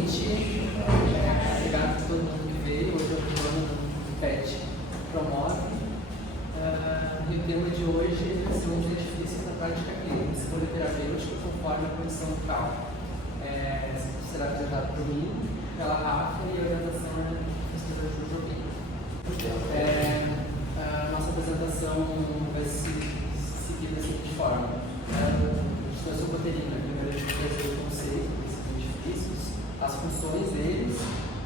gente, obrigado a todo mundo que veio. Hoje é o plano do PET promove. E o tema de hoje são os edifícios na prática clínica, escolha terapêutica conforme a condição local. Será apresentado por mim, pela Rafa, e a orientação é da pesquisa do Jobim. A nossa apresentação vai seguir da seguinte forma. Eu sou Caterina, primeiro a gente vai trazer o conceito desses edifícios, as funções deles,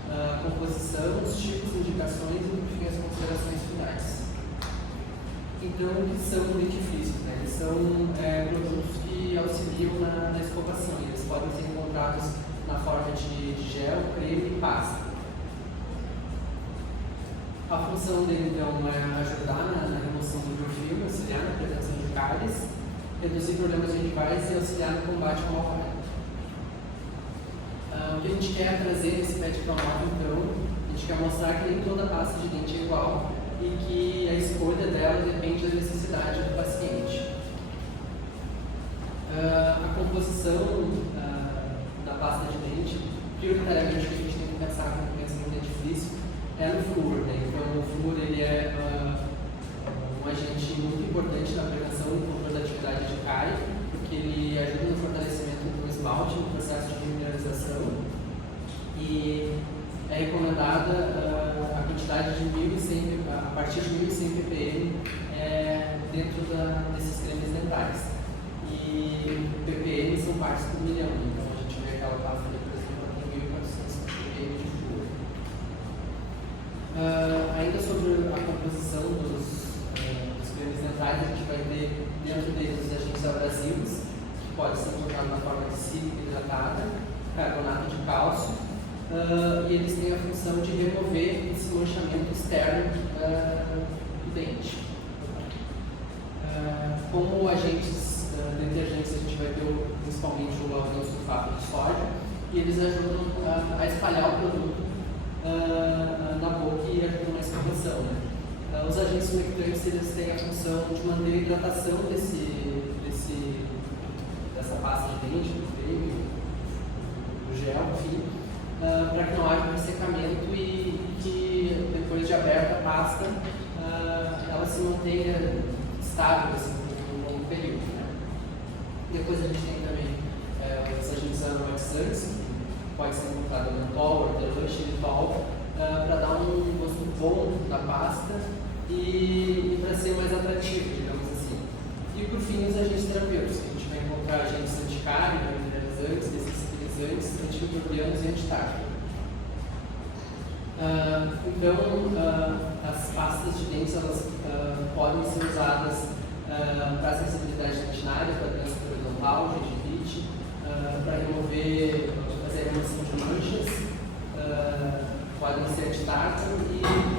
a composição, os tipos, indicações e, no fim, as considerações finais. Então, o que são edifícios? Eles são produtos que auxiliam na escovação. Eles podem ser encontrados na forma de gel, creme e pasta. A função dele, então, é ajudar na remoção do biofilme, auxiliar na prevenção de cáries, reduzir problemas gengivais e auxiliar no combate ao mau hálito. O que a gente quer trazer nesse PET promove, então, a gente quer mostrar que nem toda pasta de dente é igual e que a escolha dela depende da necessidade do paciente. A composição da pasta de dente, prioritariamente o que a gente tem que pensar quando pensa no dentifrício é no flúor, né? Então, o flúor ele é um agente muito importante na prevenção e controle da atividade de cárie, porque ele ajuda no fortalecimento do esmalte no processo de mineralização e é recomendada a quantidade de 1.100, a partir de 1.100 ppm dentro desses cremes dentais. E ppm são partes por milhão, então a gente vê aquela pasta ali, por exemplo, tem 1.400 ppm de flúor. Ainda sobre a composição dos cremes dentais, a gente vai ter dentro deles os agentes abrasivos, que pode ser encontrado na forma de sílica hidratada, carbonato de cálcio, e eles têm a função de remover esse manchamento externo do dente. Como agentes detergentes, a gente vai ter principalmente o laudanum sulfato de sódio, e eles ajudam a espalhar o produto na boca e ajudam na escovação, né? Os agentes humectantes, eles têm a função de manter a hidratação dessa pasta de dente, do creme, do gel, enfim, para que não haja um ressecamento e que depois de aberta a pasta, ela se mantenha estável assim, por um longo período, né? Depois a gente tem também os agentes aromatizantes, que pode ser encontrado no mentol, hortelã, xilitol, para dar um gosto bom na pasta e para ser mais atrativo, digamos assim. E por fim, os agentes terapêuticos, que a gente vai encontrar agentes anticárie, mineralizantes, dessensibilizantes, antimicrobianos e antitárticos. Então, as pastas de dentes elas podem ser usadas para sensibilidade dentinária, para doença periodontal, gengivite, para fazer a remoção de manchas, podem ser antitártaro e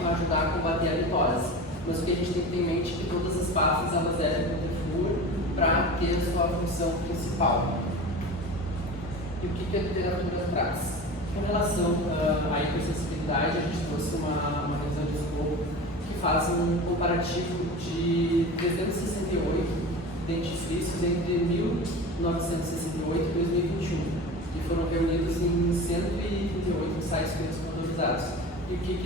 ajudar a combater a litose. Mas o que a gente tem que ter em mente é que todas as pastas elas devem conter flúor para ter a sua função principal. E o que a literatura traz? Com relação à hipersensibilidade, a gente trouxe uma revisão de escopo que faz um comparativo de 368 dentifrícios entre 1968 e 2021. Que foram reunidos em 138 sites clientes motorizados. E o que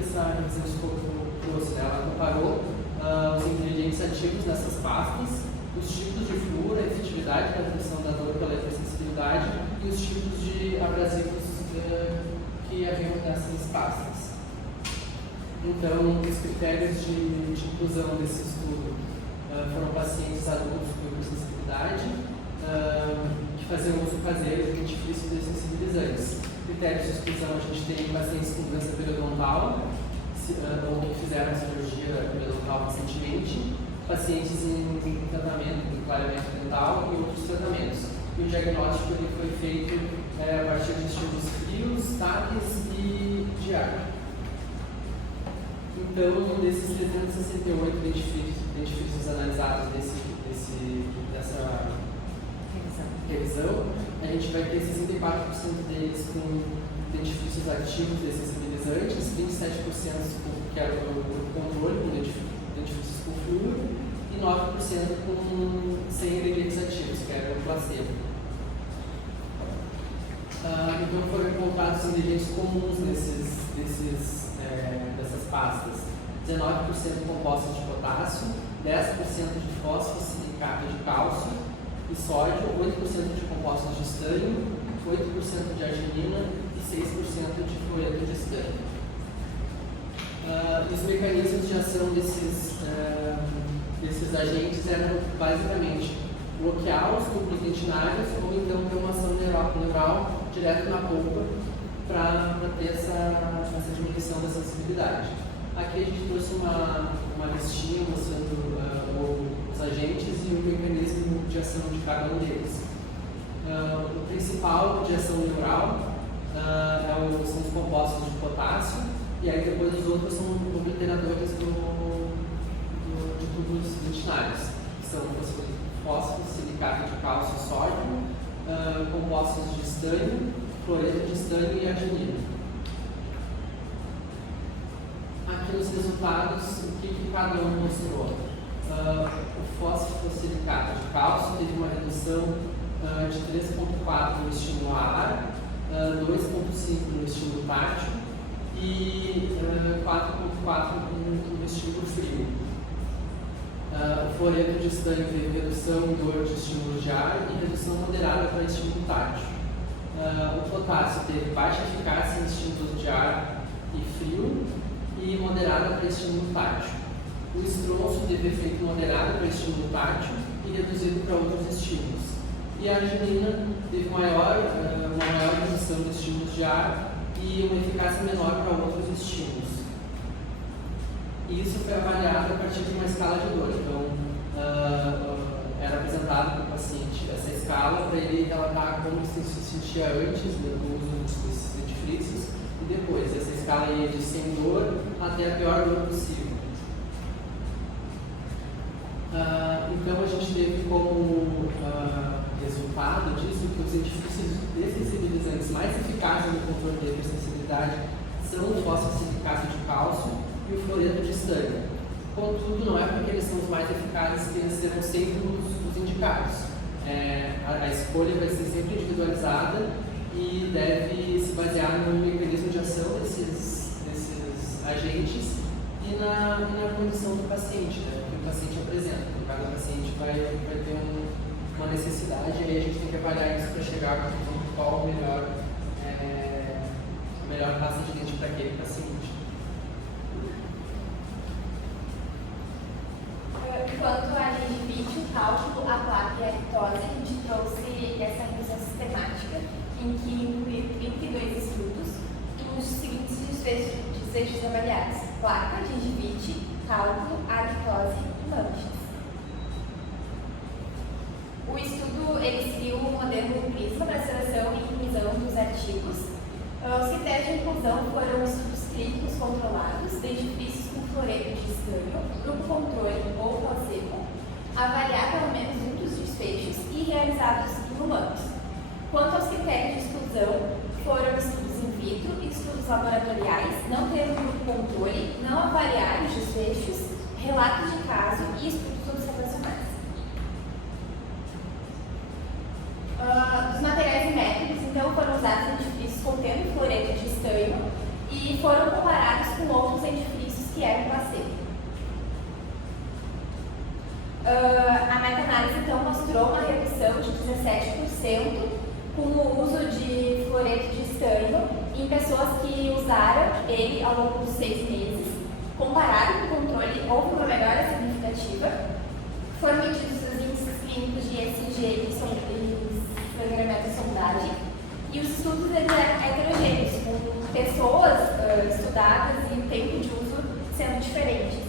essa revisão de escopo trouxe? Né? Ela comparou os ingredientes ativos nessas pastas, os tipos de flúor, a efetividade da redução da dor pela hipersensibilidade e os tipos de abrasivos que haviam nessas pastas. Então, os critérios de inclusão desse estudo foram pacientes adultos com hipersensibilidade, que faziam uso caseiro de dentifrícios dessensibilizantes. Critérios de exclusão, a gente tem pacientes com doença periodontal, ou que fizeram cirurgia periodontal recentemente, pacientes em tratamento, em clareamento dental e outros tratamentos. E o diagnóstico ele foi feito a partir de estímulos frios, táteis e de ar. Então, desses 368 dentifrícios analisados dessa revisão, a gente vai ter 64% deles com dentifrícios ativos dessensibilizantes, 27% que era o controle com dentifrícios com flúor e 9% sem ingredientes ativos, que era o placebo. Então foram encontrados ingredientes comuns dessas pastas. 19% compostos de potássio, 10% de fósforo, silicato de cálcio e sódio, 8% de compostos de estanho, 8% de arginina e 6% de fluoreto de estanho. Os mecanismos de ação desses agentes eram basicamente bloquear os tubos dentinários ou então ter uma ação neural direto na polpa para ter essa diminuição da sensibilidade. Aqui a gente trouxe uma listinha mostrando os agentes e o mecanismo de ação de cada um deles. O principal de ação neural são os compostos de potássio, e aí depois os outros são obliteradores de tubos dentinários, que são fósforo, silicato de cálcio e sódio, compostos de estanho, fluoreto de estanho e arginina. Aqui os resultados, o que cada um mostrou. O fosfosilicato de cálcio teve uma redução de 3,4 no estímulo ar, 2,5 no estímulo tátil e 4,4 no estímulo frio. O fluoreto de estanho teve redução em dor de estímulo de ar e redução moderada para estímulo tátil. O potássio teve baixa eficácia em estímulos de ar e frio e moderada para estímulo tátil. O estronço teve efeito moderado para estímulo tátil e reduzido para outros estímulos. E a arginina teve uma maior redução de estímulos de ar e uma eficácia menor para outros estímulos. E isso foi avaliado a partir de uma escala de dor. Então, era apresentado para o paciente essa escala para ele relatar como se sentia antes do uso desses dentifrícios e depois. Essa escala ia de sem dor até a pior dor possível. Então, a gente teve como resultado disso que os dentifrícios dessensibilizantes mais eficazes no controle da hipersensibilidade são o fosfosilicato de cálcio e o fluoreto de estanho. Contudo, não é porque eles são os mais eficazes que eles serão sempre os indicados. A escolha vai ser sempre individualizada e deve se basear no mecanismo de ação desses agentes e na condição do paciente, né, que o paciente apresenta. Então, cada paciente vai ter uma necessidade e aí a gente tem que avaliar isso para chegar a qual a melhor pasta de dente para aquele paciente. Quanto à gengivite, o cálculo, a placa e a lactose, a gente trouxe essa revisão sistemática em que incluiu 32 estudos e os seguintes desfechos avaliados: placa, gengivite, cálculo, lactose e manchas. O estudo ele seguiu o modelo PRISMA para seleção e inclusão dos artigos. Os critérios de inclusão foram estudos clínicos controlados, dentifrícios com fluoreto de estanho, grupo controle ou placebo, avaliar pelo menos um dos desfechos e realizados em humanos. Quanto aos critérios de exclusão, foram estudos in vitro, estudos laboratoriais, não ter grupo controle, não avaliar os desfechos, relatos de caso e estudos observacionais. Dos materiais e métodos, então, foram usados dentifrícios contendo fluoreto de estanho e foram comparados com outros dentifrícios que eram placebo. A meta-análise, então, mostrou uma redução de 17% com o uso de fluoreto de estanho em pessoas que usaram ele ao longo dos 6 meses. Comparado com o controle, houve uma melhora significativa. Foram medidos os índices clínicos de ECG e programeta de sondagem, e os estudos eram heterogêneos, com pessoas estudadas e o tempo de uso sendo diferentes.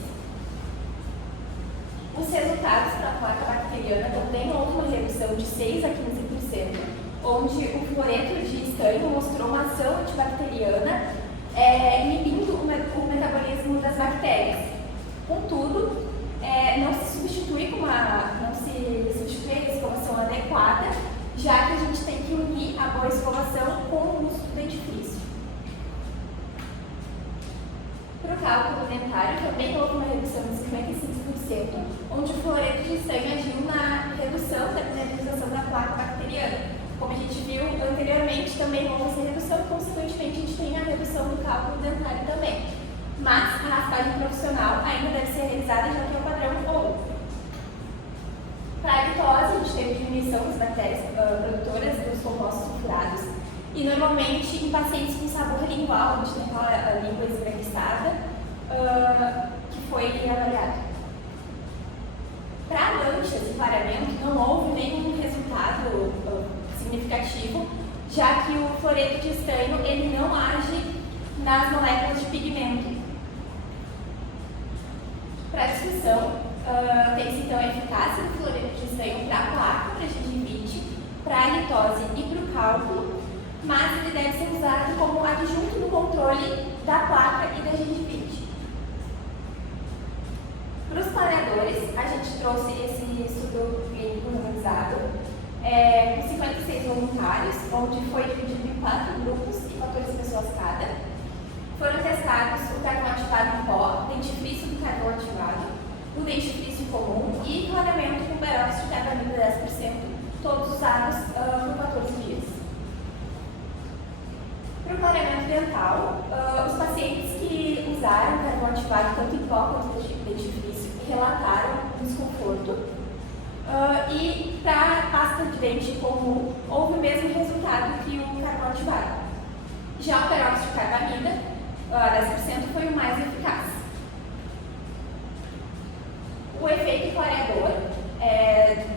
Os resultados para a placa bacteriana também houve uma redução de 6 a 15%, onde o fluoreto de estanho mostrou uma ação antibacteriana, inibindo o metabolismo das bactérias. Contudo, não se substitui a escovação adequada, já que a gente tem que unir a boa escovação com o uso do dentifrício. Para o cálculo dentário, também houve uma redução de 55%, onde o fluoreto de estanho agiu na redução da mineralização da placa bacteriana. Como a gente viu anteriormente, também houve essa redução mas a raspagem profissional ainda deve ser realizada já que é o padrão ouro. Para a litose, a gente teve diminuição das bactérias produtoras dos compostos sulfurados e normalmente em pacientes com sabor lingual, a gente tem aquela língua esbranquiçada, que foi avaliado. Para manchas e clareamento não houve nenhum resultado significativo, já que o fluoreto de estanho ele não age nas moléculas de pigmento. Para a discussão, tem-se então a eficácia do fluoreto de estanho para a placa, para a gengivite, para a litose e para o cálculo, mas ele deve ser usado como adjunto no controle da placa e da gengivite. Para os clareadores, a gente trouxe esse estudo clínico randomizado, com 56 voluntários, onde foi dividido em 4 grupos e 14 pessoas cada. Foram testados o carvão ativado em pó, dentifrício do carvão ativado, o dentifrício comum e clareamento com peróxido de carbamida 10%, todos usados por 14 dias. Para o clareamento dental, os pacientes que usaram carvão ativado tanto em pó quanto em dentifrício relataram um desconforto. E para a pasta de dente comum, houve o mesmo resultado que o carvão ativado. Já o peróxido de carbamida, 10%, foi o mais eficaz. O efeito clareador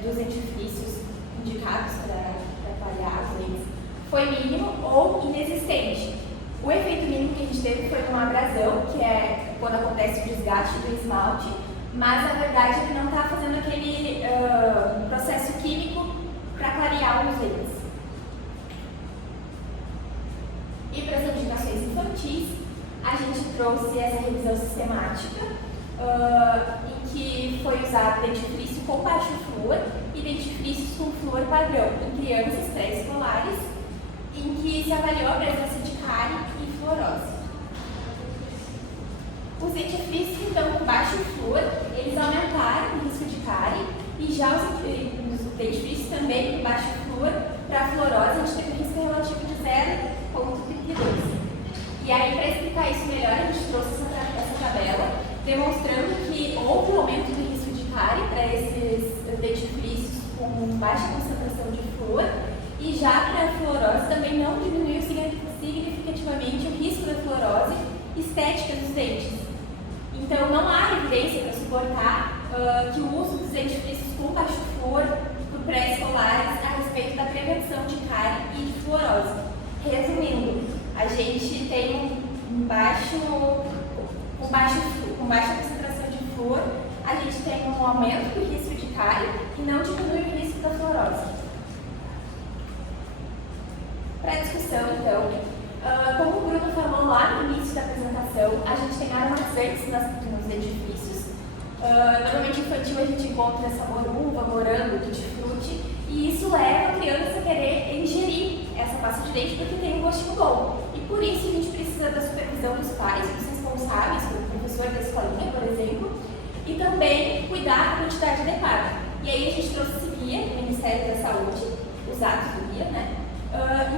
dos dentifrícios indicados para clarear os dentes foi mínimo ou inexistente. O efeito mínimo que a gente teve foi uma abrasão, que é quando acontece o desgaste do esmalte, mas na verdade ele não está fazendo aquele processo químico para clarear os dentes. E para as indicações infantis, a gente trouxe essa revisão sistemática, em que foi usado dentifrício com baixo flúor e dentifrícios com flúor padrão em crianças pré-escolares, em que se avaliou a presença de cárie e fluorose. Os dentifrícios, então, com baixo flúor, eles aumentaram o risco de cárie, e já os dentifrícios também com baixo flúor, para a fluorose, a gente teve um risco relativo de 0,32. E aí, para explicar isso melhor, a gente trouxe essa tabela, demonstrando que houve um aumento do risco de cárie para esses dentifrícios com baixa concentração de flúor, e já para a fluorose também não diminuiu significativamente o risco da fluorose estética dos dentes. Então, não há evidência para suportar que o uso dos dentifrícios com baixo flúor por pré-escolares a respeito da prevenção de cárie e de fluorose. Resumindo, a gente tem com baixa concentração de flúor, a gente tem um aumento do risco de cárie e não diminui o risco da fluorose. Para a discussão, então, como o Bruno falou lá no início da apresentação, a gente tem aromatizantes nos dentifrícios. Normalmente infantil a gente encontra sabor uva, morango, tutti-frutti, e isso leva a criança a querer ingerir essa pasta de dente porque tem um gostinho bom. E por isso a gente precisa da supervisão dos pais, dos responsáveis, do professor da escolinha, por exemplo, e também cuidar da quantidade adequada. E aí a gente trouxe esse guia do Ministério da Saúde, os atos do guia, né?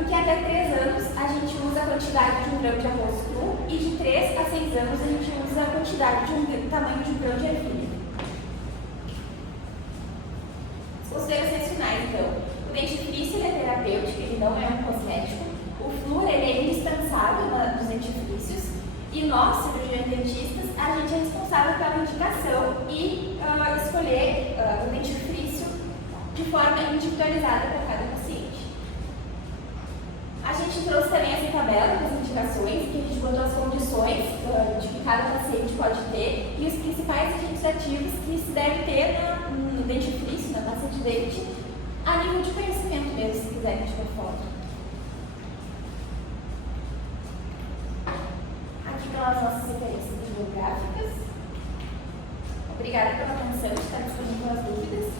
Em que até 3 anos a gente usa a quantidade de 1 grão de arroz cru e de 3 a 6 anos a gente usa a quantidade de tamanho de 1 grão de ervilha. As considerações finais, então. O dentifrício é terapêutico, ele não é um cosmético. O flúor ele é indispensável nos dentifrícios. E nós, cirurgiões dentistas, a gente é responsável pela indicação e escolher o dentifrício de forma individualizada para cada paciente. A gente trouxe também essa tabela com as indicações, que a gente botou as condições de que cada paciente pode ter e os principais agentes ativos que se deve ter no dentifrício, na pasta de dente, a nível de conhecimento mesmo, se quiserem tirar foto. Aqui estão as nossas referências bibliográficas. Obrigada pela atenção, está disponível as dúvidas.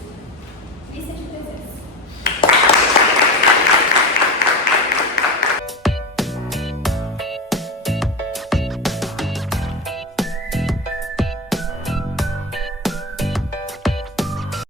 Lista de presença.